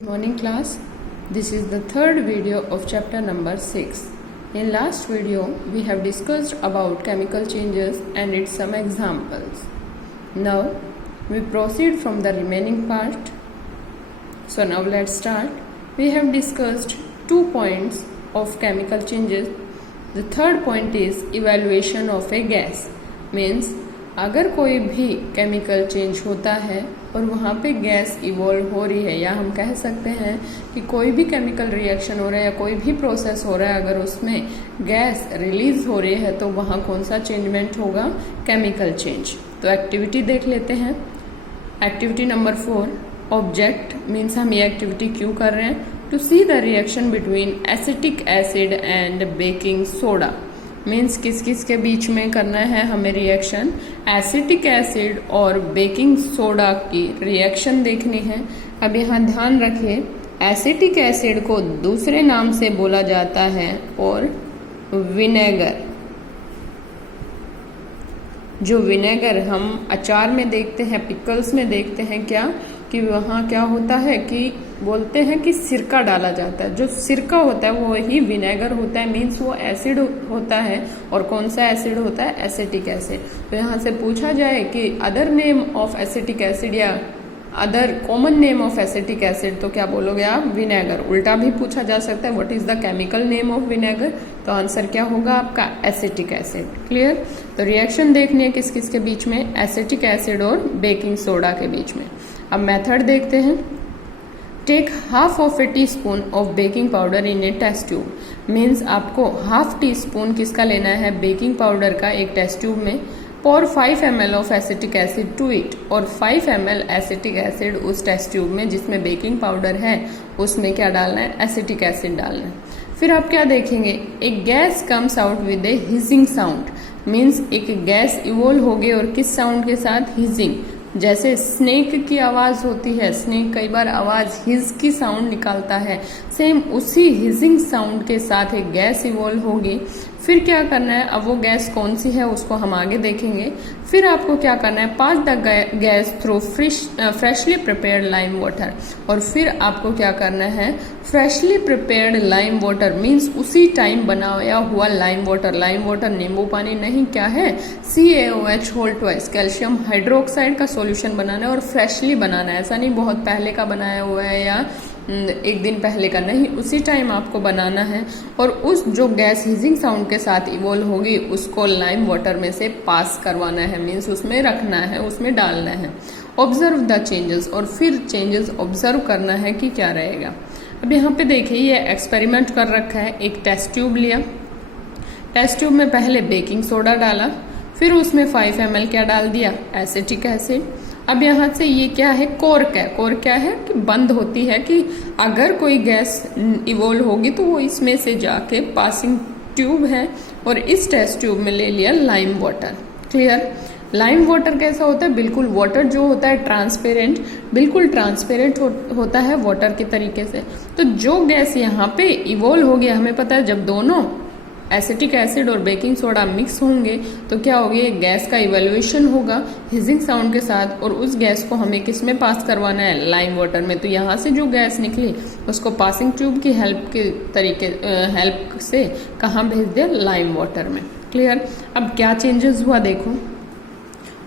Morning class, this is the third video of chapter number 6. In last video we have discussed about chemical changes and its some examples. Now we proceed from the remaining part. So now let's start. We have discussed 2 points of chemical changes. The third point is evaluation of a gas. Means अगर कोई भी chemical change होता है और वहाँ पे gas evolve हो रही है, या हम कह सकते हैं कि कोई भी केमिकल रिएक्शन हो रहा है या कोई भी प्रोसेस हो रहा है, अगर उसमें गैस रिलीज हो रही है तो वहाँ कौन सा चेंजमेंट होगा? Chemical change. तो एक्टिविटी देख लेते हैं. एक्टिविटी नंबर 4, ऑब्जेक्ट मीन्स हम ये एक्टिविटी क्यों कर रहे हैं? To see the reaction between acetic acid and baking soda. Means किस किस के बीच में करना है हमें रिएक्शन? एसिटिक एसिड और बेकिंग सोडा की रिएक्शन देखनी है. अब यहाँ ध्यान रखें, एसिटिक एसिड को दूसरे नाम से बोला जाता है और विनेगर. जो विनेगर हम अचार में देखते हैं, पिकल्स में देखते हैं क्या कि वहाँ क्या होता है कि बोलते हैं कि सिरका डाला जाता है. जो सिरका होता है वो ही विनेगर होता है. मीन्स वो एसिड होता है. और कौन सा एसिड होता है? Acetic acid. तो यहाँ से पूछा जाए कि other name of acetic acid या other common name of acetic acid, तो क्या बोलोगे आप? विनेगर. उल्टा भी पूछा जा सकता है, what is the chemical name of vinegar? तो आंसर क्या होगा आपका? Acetic acid. क्लियर? तो रिएक्शन देखनी है किस किस के बीच में? एसिटिक एसिड और बेकिंग सोडा के बीच में. अब मेथड देखते हैं. Take half of a teaspoon of baking powder in a test tube. Means आपको हाफ टी स्पून किसका लेना है? बेकिंग पाउडर का एक टेस्ट ट्यूब में. pour 5 ml of acetic acid to it. और 5 ml एसिटिक एसिड उस टेस्ट ट्यूब में जिसमें बेकिंग पाउडर है उसमें क्या डालना है? एसिटिक एसिड डालना है. फिर आप क्या देखेंगे? एक gas comes out with A hissing sound. Means एक गैस इवोल्व होगी और किस साउंड के साथ? हिजिंग. जैसे स्नेक की आवाज होती है, स्नेक कई बार आवाज हिज की साउंड निकालता है, सेम उसी हिजिंग साउंड के साथ एक गैस इवॉल्व होगी. फिर क्या करना है? अब वो गैस कौन सी है उसको हम आगे देखेंगे. फिर आपको क्या करना है? Pass the gas through freshly prepared lime water. और फिर आपको क्या करना है? Freshly prepared lime water means उसी टाइम बनाया हुआ लाइम वाटर. लाइम वाटर नींबू पानी नहीं, क्या है? CaOH whole twice calcium hydroxide का सॉल्यूशन बनाना है और फ्रेशली बनाना है. ऐसा नहीं बहुत पहले का बनाया हुआ है या एक दिन पहले का, नहीं, उसी टाइम आपको बनाना है. और उस जो गैस हिजिंग साउंड के साथ इवॉल्व होगी उसको लाइम वाटर में से पास करवाना है. मीन्स उसमें रखना है, उसमें डालना है. Observe the changes. और फिर चेंजेस ऑब्जर्व करना है कि क्या रहेगा. अब यहाँ पे देखिए ये एक्सपेरिमेंट कर रखा है. एक टेस्ट ट्यूब लिया, टेस्ट ट्यूब में पहले बेकिंग सोडा डाला, फिर उसमें 5 ml क्या डाल दिया? Acetic acid. अब यहाँ से ये क्या है? कोर्क है. कोर्क क्या है? कि बंद होती है कि अगर कोई गैस इवॉल्व होगी तो वो इसमें से जाके पासिंग ट्यूब है और इस टेस्ट ट्यूब में ले लिया lime water. Clear? Lime water कैसा होता है? बिल्कुल वाटर जो होता है ट्रांसपेरेंट, बिल्कुल ट्रांसपेरेंट होता है वाटर के तरीके से. तो जो गैस यहाँ पे इवॉल्व हो गया, हमें पता है जब दोनों एसिटिक एसिड और बेकिंग सोडा मिक्स होंगे तो क्या होगी? गैस का इवेल्युएशन होगा हिजिंग साउंड के साथ और उस गैस को हमें किस में पास करवाना है? लाइम वाटर में. तो यहाँ से जो गैस निकली उसको पासिंग ट्यूब की हेल्प से कहाँ भेज दिया? लाइम वाटर में. क्लियर? अब क्या चेंजेस हुआ देखो.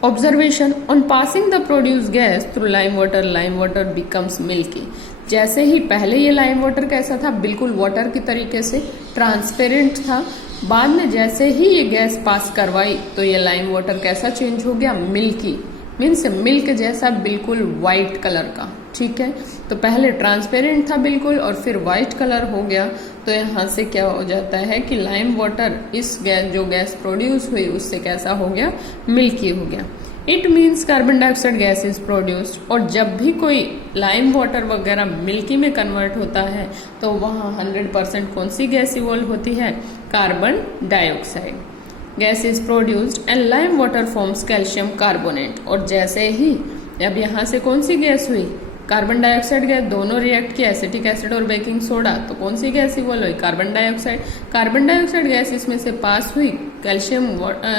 Observation on passing the produce gas through lime water becomes milky. जैसे ही पहले ये लाइम वाटर कैसा था? बिल्कुल वाटर की तरीके से ट्रांसपेरेंट था. बाद में जैसे ही ये गैस पास करवाई तो ये लाइम वाटर कैसा चेंज हो गया? मिल्की. मीन्स मिल्क जैसा, बिल्कुल वाइट कलर का. ठीक है? तो पहले ट्रांसपेरेंट था बिल्कुल और फिर वाइट कलर हो गया. तो यहाँ से क्या हो जाता है कि लाइम वाटर इस गैस जो गैस प्रोड्यूस हुई उससे कैसा हो गया? मिल्की हो गया. It means carbon dioxide gas is produced. और जब भी कोई लाइम वाटर वगैरह मिल्की में कन्वर्ट होता है तो वहाँ 100% कौन सी गैस इवॉल्व होती है? Carbon dioxide gas is produced and lime water forms calcium carbonate. और जैसे ही अब यहाँ से कौन सी गैस हुई? Carbon dioxide gas. दोनों रिएक्ट किया, एसिटिक एसिड और बेकिंग सोडा, तो कौन सी गैस इवॉल्व हुई? Carbon dioxide. Carbon dioxide gas इसमें से पास हुई. कैल्शियम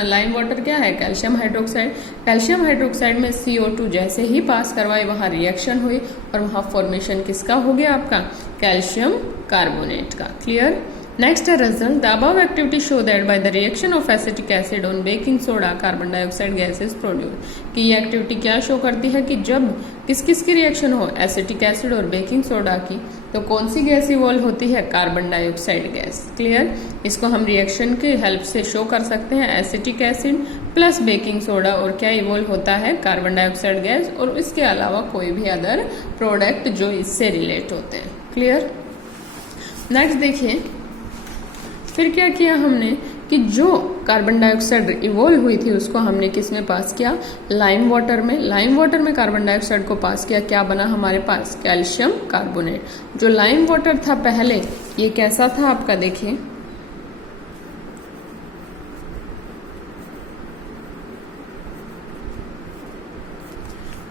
लाइम वाटर क्या है? Calcium hydroxide. कैल्शियम हाइड्रोक्साइड में CO2 जैसे ही पास करवाई वहां रिएक्शन हुई और वहाँ फॉर्मेशन किसका हो गया आपका, कैल्शियम कार्बोनेट का। क्लियर। नेक्स्ट है result, the above activity show that by the reaction of acetic acid on baking soda carbon dioxide gas is produce. कि ये एक्टिविटी क्या शो करती है कि जब किस किस की रिएक्शन हो, एसिटिक एसिड और बेकिंग सोडा की, तो कौन सी गैस इवॉल्व होती है, कार्बन डाइऑक्साइड गैस। क्लियर। इसको हम रिएक्शन की हेल्प से शो कर सकते हैं, acetic acid plus baking soda और क्या इवॉल्व होता है, कार्बन डाइऑक्साइड गैस, और इसके अलावा कोई भी अदर प्रोडक्ट जो इससे रिलेट होते हैं। क्लियर। नेक्स्ट देखिए, फिर क्या किया हमने कि जो कार्बन डाइऑक्साइड इवॉल्व हुई थी उसको हमने किस में पास किया, लाइम वाटर में। लाइम वाटर में कार्बन डाइऑक्साइड को पास किया, क्या बना हमारे पास, कैल्शियम कार्बोनेट। जो लाइम वाटर था पहले, ये कैसा था आपका, देखिए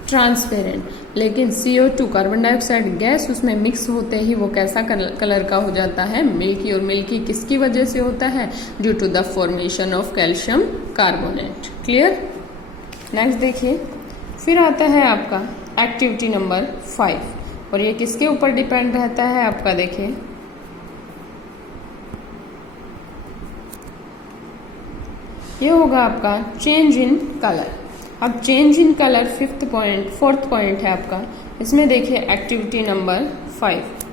ट्रांसपेरेंट, लेकिन CO2 कार्बन डाइऑक्साइड गैस उसमें मिक्स होते ही वो कैसा कलर का हो जाता है, मिल्की। और मिल्की किसकी वजह से होता है, due to the formation of calcium carbonate. Clear. Next देखिए, फिर आता है आपका एक्टिविटी नंबर 5 और ये किसके ऊपर डिपेंड रहता है आपका, देखिए ये होगा आपका चेंज इन कलर। अब change in colour fourth point है आपका, इसमें देखिए activity number 5,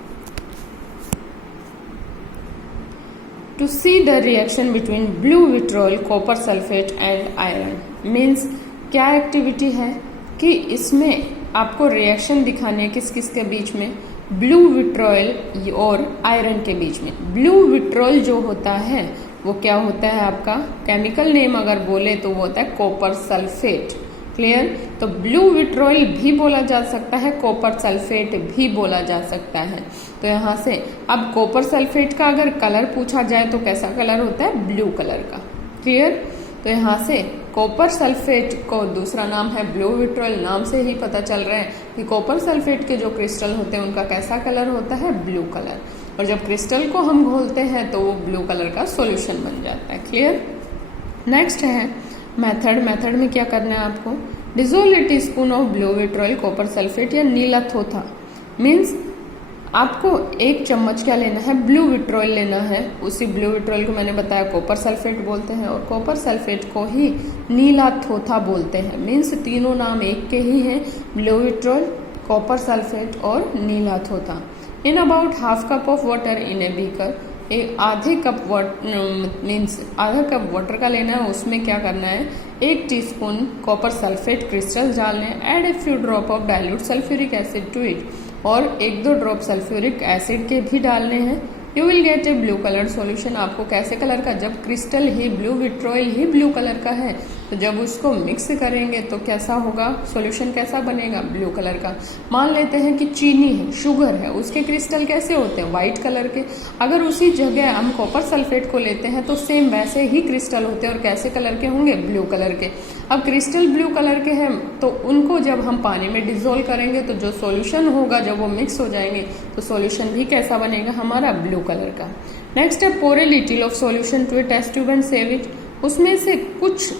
to see the reaction between blue vitriol copper sulphate and iron. Means क्या एक्टिविटी है कि इसमें आपको रिएक्शन दिखाने है किस किस के बीच में, ब्लू विट्रोल और आयरन के बीच में। ब्लू विट्रोल जो होता है वो क्या होता है आपका, केमिकल नेम अगर बोले तो वो होता है कॉपर सल्फेट। क्लियर। तो ब्लू विट्रोल भी बोला जा सकता है, कॉपर सल्फेट भी बोला जा सकता है। तो यहाँ से अब कॉपर सल्फेट का अगर कलर पूछा जाए तो कैसा कलर होता है, ब्लू कलर का। क्लियर। तो यहाँ से कॉपर सल्फेट को दूसरा नाम है ब्लू विट्रोल, नाम से ही पता चल रहा है कि कॉपर सल्फेट के जो क्रिस्टल होते हैं उनका कैसा कलर होता है, ब्लू कलर। और जब क्रिस्टल को हम घोलते हैं तो वो ब्लू कलर का सॉल्यूशन बन जाता है। क्लियर। नेक्स्ट है मेथड। मेथड में क्या करना है आपको, dissolve A teaspoon of blue vitriol copper sulphate या नीला थोथा। मीन्स आपको 1 चम्मच क्या लेना है, ब्लू विट्रोल लेना है। उसी ब्लू विट्रोल को मैंने बताया कॉपर सल्फेट बोलते हैं और कॉपर सल्फेट को ही नीला थोथा बोलते हैं। मीन्स तीनों नाम एक के ही हैं, ब्लू विट्रोल, कॉपर सल्फेट और नीला थोथा। In about half cup of water in a beaker, एक आधे कप मीन्स आधा कप वाटर का लेना है, उसमें क्या करना है, 1 टीस्पून कॉपर सल्फेट क्रिस्टल डालने हैं, add a few drop of dilute sulphuric acid to it, और 1-2 ड्रॉप सल्फ्यूरिक एसिड के भी डालने हैं। You will get a blue colour solution. आपको कैसे कलर का, जब क्रिस्टल ही ब्लू विट्रोल ही ब्लू कलर का है तो जब उसको मिक्स करेंगे तो कैसा होगा, सॉल्यूशन कैसा बनेगा, ब्लू कलर का। मान लेते हैं कि चीनी है, शुगर है, उसके क्रिस्टल कैसे होते हैं, व्हाइट कलर के। अगर उसी जगह हम कॉपर सल्फेट को लेते हैं तो सेम वैसे ही क्रिस्टल होते हैं और कैसे कलर के होंगे, ब्लू कलर के। अब क्रिस्टल ब्लू कलर के हैं तो उनको जब हम पानी में डिसोल्व करेंगे तो जो सॉल्यूशन होगा, जब वो मिक्स हो जाएंगे तो सॉल्यूशन भी कैसा बनेगा हमारा, ब्लू कलर का। नेक्स्ट है pour a little of solution to a test tube and save it. उसमें से कुछ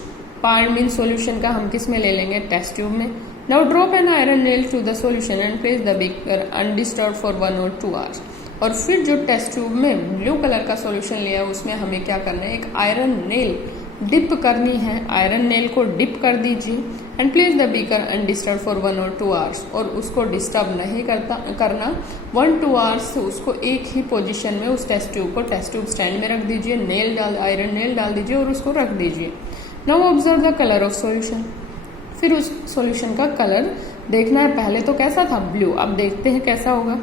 पार्ट मीन सॉल्यूशन का हम किस में ले लेंगे, टेस्ट ट्यूब में। Now drop an iron nail to the solution and place the beaker undisturb for 1 or 2 hours। और फिर जो टेस्ट ट्यूब में ब्लू कलर का सॉल्यूशन लिया उसमें हमें क्या करना है, एक आयरन नेल डिप करनी है। आयरन नेल को डिप कर दीजिए and place the beaker undisturb for 1 or 2 hours। और उसको डिस्टर्ब नहीं करना, 1-2 hours उसको एक ही पोजीशन में उस टेस्ट ट्यूब को टेस्ट ट्यूब स्टैंड में रख दीजिए, आयरन नेल डाल दीजिए और उसको रख दीजिए। Now observe the colour of solution. फिर उस सॉल्यूशन का कलर देखना है, पहले तो कैसा था, ब्लू, अब देखते हैं कैसा होगा।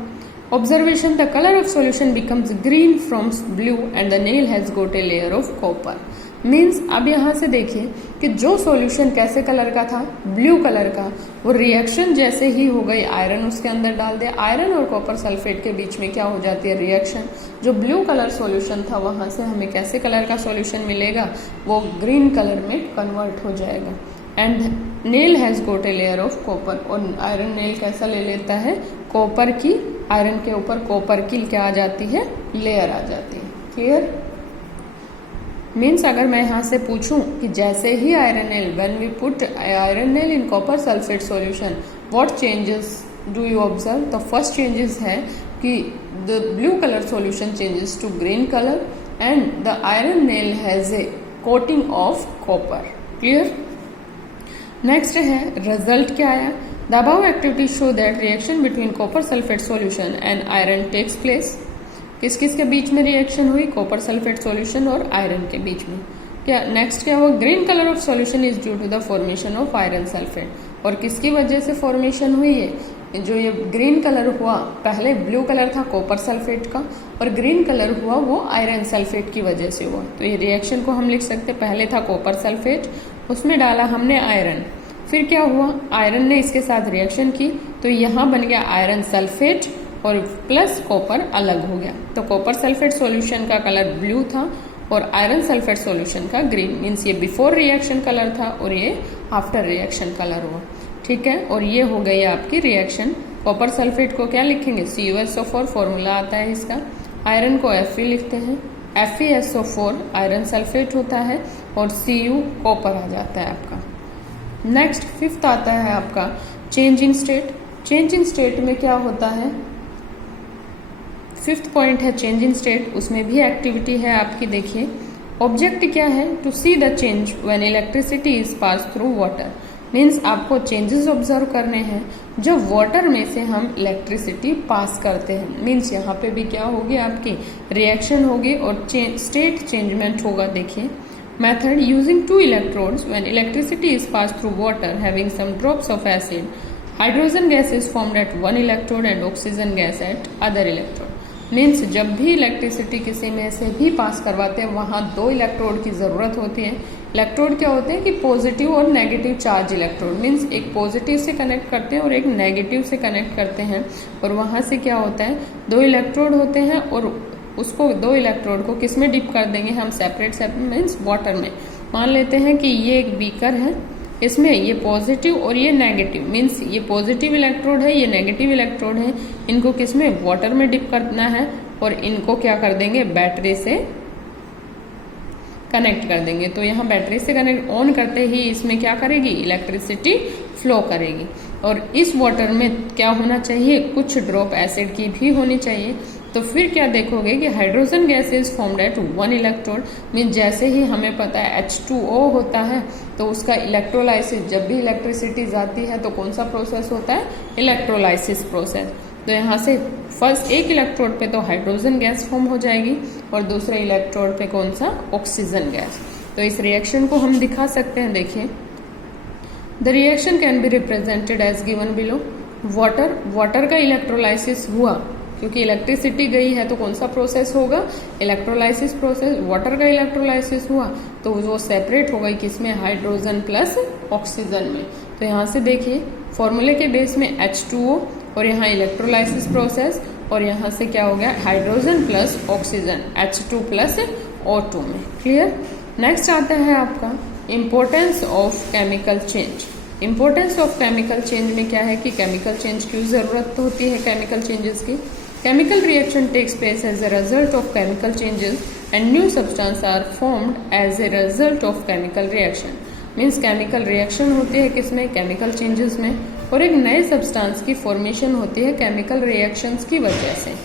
Observation, the colour of solution becomes green from blue and the nail has got a layer of copper. Means अब यहाँ से देखिए कि जो सॉल्यूशन कैसे कलर का था, ब्लू कलर का, वो रिएक्शन जैसे ही हो गई, आयरन उसके अंदर डाल दिया, आयरन और कॉपर सल्फेट के बीच में क्या हो जाती है, रिएक्शन। जो ब्लू कलर सॉल्यूशन था वहां से हमें कैसे कलर का सॉल्यूशन मिलेगा, वो ग्रीन कलर में कन्वर्ट हो जाएगा। And nail has got a layer of copper, और आयरन नेल कैसा ले लेता है, कॉपर की, आयरन के ऊपर कॉपर की क्या आ जाती है, लेयर आ जाती है। क्लियर। मीन्स अगर मैं यहाँ से पूछूं कि जैसे ही iron nail, when we put iron nail in copper sulphate solution, what changes do you observe? The first changes है कि the blue colour solution changes to green colour and the iron nail has a coating of copper. Clear? Next है result क्या आया? The above activity show that reaction between copper sulphate solution and iron takes place. किस किस के बीच में reaction हुई? Copper sulphate solution और आयरन के बीच में। क्या नेक्स्ट क्या हुआ? Green colour of solution is due to the formation of iron sulphate. और किसकी वजह से फॉर्मेशन हुई है? जो ये ग्रीन कलर हुआ, पहले ब्लू कलर था कॉपर सल्फेट का और ग्रीन कलर हुआ वो आयरन सल्फेट की वजह से हुआ। तो ये रिएक्शन को हम लिख सकते, पहले था कॉपर सल्फेट, उसमें डाला हमने आयरन, फिर क्या हुआ? आयरन ने इसके साथ रिएक्शन की तो यहाँ बन गया आयरन सल्फेट और प्लस कॉपर अलग हो गया। तो कॉपर सल्फेट सॉल्यूशन का कलर ब्लू था और आयरन सल्फेट सॉल्यूशन का ग्रीन। मीन्स ये बिफोर रिएक्शन कलर था और ये आफ्टर रिएक्शन कलर हुआ। ठीक है, और ये हो गई आपकी रिएक्शन। कॉपर सल्फेट को क्या लिखेंगे? CuSO4 फॉर्मूला आता है इसका। आयरन को Fe लिखते हैं, FeSO4 आयरन सल्फेट होता है और Cu कॉपर आ जाता है आपका। नेक्स्ट फिफ्थ आता है आपका change in state. Change in state में क्या होता है? फिफ्थ पॉइंट है चेंज इन स्टेट, उसमें भी एक्टिविटी है आपकी। देखिए ऑब्जेक्ट क्या है? To see the change when electricity is pass through water. Means आपको चेंजेस ऑब्जर्व करने हैं जब वाटर में से हम इलेक्ट्रिसिटी पास करते हैं। मीन्स यहाँ पे भी क्या होगी? आपकी रिएक्शन होगी और स्टेट चेंजमेंट होगा। देखिए method using two electrodes when electricity is pass through water having some drops of acid, hydrogen gas is formed at one electrode and oxygen gas at other electrode. Means जब भी electricity किसी में से भी पास करवाते हैं वहां दो इलेक्ट्रोड की जरूरत होती है। इलेक्ट्रोड क्या होते हैं कि पॉजिटिव और नेगेटिव चार्ज इलेक्ट्रोड। मीन्स एक पॉजिटिव से कनेक्ट करते हैं और एक नेगेटिव से कनेक्ट करते हैं और वहां से क्या होता है? दो इलेक्ट्रोड होते हैं और उसको दो इलेक्ट्रोड को किस में डिप कर देंगे हम? सेपरेट मीन्स वाटर में। मान लेते हैं कि ये एक बीकर है, इसमें ये पॉजिटिव और ये नेगेटिव, मीन्स ये पॉजिटिव इलेक्ट्रोड है, ये नेगेटिव इलेक्ट्रोड है। इनको किस में? वाटर में डिप करना है और इनको क्या कर देंगे? बैटरी से कनेक्ट कर देंगे। तो यहाँ बैटरी से कनेक्ट ऑन करते ही इसमें क्या करेगी? इलेक्ट्रिसिटी फ्लो करेगी। और इस वाटर में क्या होना चाहिए? कुछ ड्रॉप एसिड की भी होनी चाहिए। तो फिर क्या देखोगे कि hydrogen gas is formed at one electrode. Mean जैसे ही हमें पता है H2O होता है तो उसका इलेक्ट्रोलाइसिस, जब भी इलेक्ट्रिसिटी जाती है तो कौन सा प्रोसेस होता है? Electrolysis process. तो यहाँ से फर्स्ट एक इलेक्ट्रोड पे तो हाइड्रोजन गैस फॉर्म हो जाएगी और दूसरे इलेक्ट्रोड पे कौन सा? Oxygen gas. तो इस रिएक्शन को हम दिखा सकते हैं। देखिए the reaction can be represented as given below. Water का इलेक्ट्रोलाइसिस हुआ क्योंकि इलेक्ट्रिसिटी गई है तो कौन सा प्रोसेस होगा? Electrolysis process. वाटर का इलेक्ट्रोलाइसिस हुआ तो वो सेपरेट हो गई किसमें? हाइड्रोजन प्लस ऑक्सीजन में। तो यहाँ से देखिए फॉर्मूले के बेस में H2O और यहाँ इलेक्ट्रोलाइसिस प्रोसेस और यहाँ से क्या हो गया? Hydrogen plus oxygen H2 plus O2 में। क्लियर? नेक्स्ट आता है आपका importance of chemical change. Importance of chemical change में क्या है कि केमिकल चेंज क्यों जरूरत होती है? केमिकल चेंजेस की chemical reaction takes place as a result of chemical changes and new substances are formed as a result of chemical reaction. Means chemical reaction होती है किसमें? केमिकल चेंजेस में, और एक नए सब्सटेंस की फॉर्मेशन होती है केमिकल रिएक्शंस की वजह से।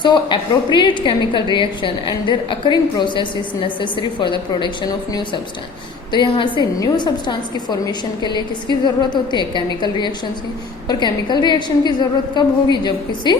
So appropriate chemical reaction and their occurring process is necessary for the production of new substance. तो यहाँ से न्यू सब्सटेंस की फॉर्मेशन के लिए किसकी जरूरत होती है? केमिकल रिएक्शंस की। और केमिकल रिएक्शन की जरूरत कब होगी? जब किसी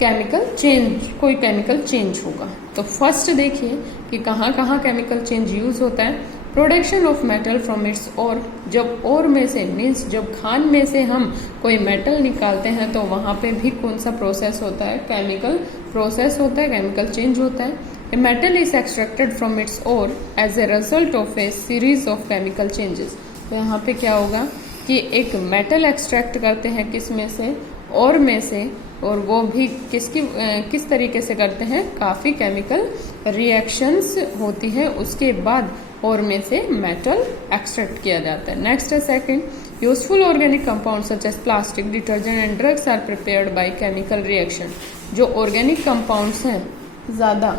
कोई केमिकल चेंज होगा। तो फर्स्ट देखिए कि कहाँ कहाँ केमिकल चेंज यूज होता है। Production of metal from its ore. जब ओर में से मीन्स जब खान में से हम कोई मेटल निकालते हैं तो वहां पे भी कौन सा प्रोसेस होता है? केमिकल प्रोसेस होता है, केमिकल चेंज होता है। A metal is extracted from its ore as a result of a series of chemical changes. तो यहाँ पे क्या होगा कि एक मेटल एक्सट्रैक्ट करते हैं किस में से? ओर में से, और वो भी किस तरीके से करते हैं? काफी केमिकल रिएक्शंस होती है, उसके बाद और में से मेटल एक्सट्रैक्ट किया जाता है। नेक्स्ट है second, useful organic compound such as plastic, detergent and drugs are prepared by chemical reaction. जो ऑर्गेनिक कंपाउंड्स हैं ज्यादा,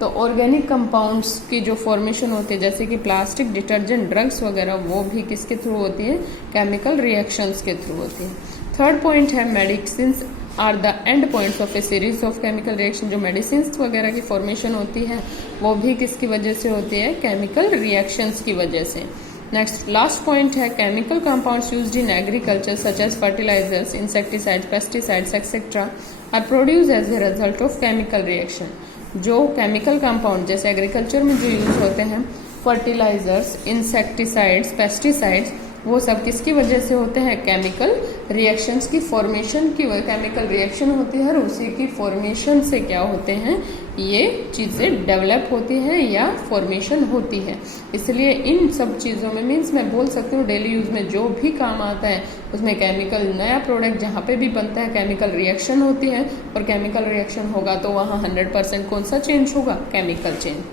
तो ऑर्गेनिक कंपाउंड्स की जो फॉर्मेशन होती है जैसे कि प्लास्टिक, डिटर्जेंट, ड्रग्स वगैरह, वो भी किसके थ्रू होती है? केमिकल रिएक्शंस के थ्रू होती है। थर्ड पॉइंट है medicine are the end points of a series of chemical reaction. जो मेडिसिन वगैरह की फॉर्मेशन होती है वो भी किसकी वजह से होती है, केमिकल रिएक्शंस की वजह से। नेक्स्ट लास्ट पॉइंट है chemical compounds used in agriculture such as fertilizers, insecticides, pesticides etcetera are produce as a result of chemical reaction. जो केमिकल कंपाउंड जैसे एग्रीकल्चर में जो यूज होते हैं, फर्टिलाइजर्स, इंसेक्टिसाइड्स, पेस्टिसाइड्स, वो सब किसकी वजह से होते हैं, केमिकल रिएक्शंस की फॉर्मेशन की। केमिकल रिएक्शन होती है और उसी की फॉर्मेशन से क्या होते हैं, ये चीजें डेवलप होती हैं या फॉर्मेशन होती है। इसलिए इन सब चीजों में मीन्स मैं बोल सकती हूँ डेली यूज में जो भी काम आता है उसमें केमिकल नया प्रोडक्ट जहाँ पे भी बनता है केमिकल रिएक्शन होती है, और केमिकल रिएक्शन होगा तो वहाँ 100% कौन सा चेंज होगा, केमिकल चेंज।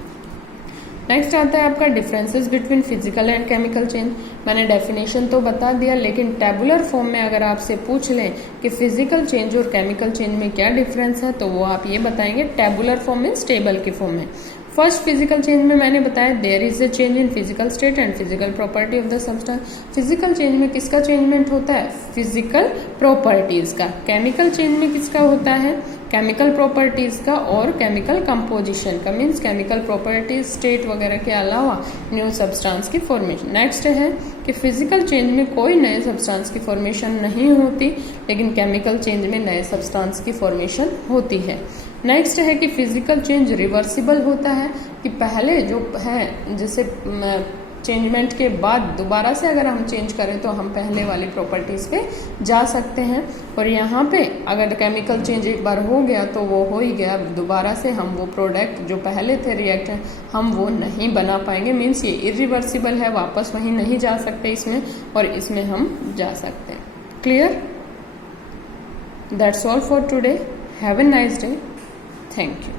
नेक्स्ट आता है आपका differences between physical and chemical change. मैंने डेफिनेशन तो बता दिया, लेकिन टेबुलर फॉर्म में अगर आपसे पूछ लें कि फिजिकल चेंज और केमिकल चेंज में क्या डिफरेंस है, तो वो आप ये बताएंगे टेबुलर फॉर्म में, टेबल के फॉर्म में। फर्स्ट फिजिकल चेंज में मैंने बताया there is a change in physical state and physical property of the substance. Physical change में किसका चेंजमेंट होता है, फिजिकल प्रॉपर्टीज का। केमिकल चेंज में किसका होता है, केमिकल प्रॉपर्टीज का और केमिकल कंपोजिशन का। मीन्स केमिकल प्रॉपर्टीज स्टेट वगैरह के अलावा न्यू सब्सटेंस की फॉर्मेशन। नेक्स्ट है कि फिजिकल चेंज में कोई नए सब्सटेंस की फॉर्मेशन नहीं होती, लेकिन केमिकल चेंज में नए सब्सटेंस की फॉर्मेशन होती है। नेक्स्ट है कि फिजिकल चेंज रिवर्सिबल होता है, कि पहले जो है जैसे चेंजमेंट के बाद दोबारा से अगर हम चेंज करें तो हम पहले वाली प्रॉपर्टीज पे जा सकते हैं। और यहाँ पे अगर केमिकल चेंज एक बार हो गया तो वो हो ही गया, दोबारा से हम वो प्रोडक्ट जो पहले थे रिएक्टर हम वो नहीं बना पाएंगे। मीन्स ये इरिवर्सिबल है, वापस वहीं नहीं जा सकते इसमें, और इसमें हम जा सकते हैं। Clear? That's all for today. Have a nice day. Thank you.